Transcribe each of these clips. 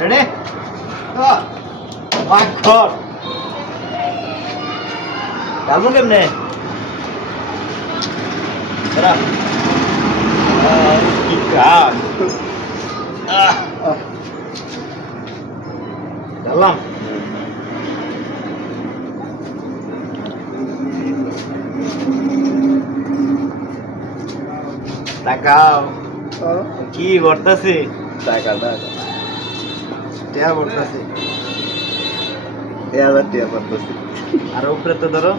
ready পাখর ডালবো কেমনে এরা কি কাজ ডাললাম তাকাও কি বর্তাছে টাকা টিয়া বর্তাছে এবার টিয়া পারতেছি আর উপরে তো ধরো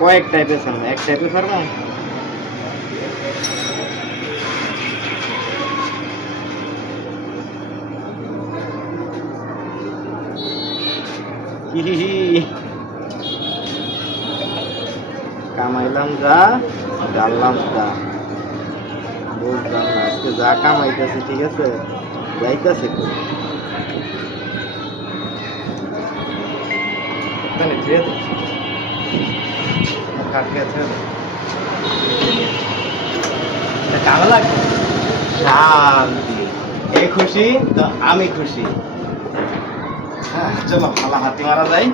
কয়েক টাইপের সামনে এক টাইপের পারবা কামাইলাম যা ডাললাম যা বুঝলাম না আজকে যা কামাইতেছে ঠিক আছে যাইতেছে কালো লাগবে শান্তি এ খুশি তো আমি খুশি হ্যাঁ চলো ভালো হাতি মারা যায়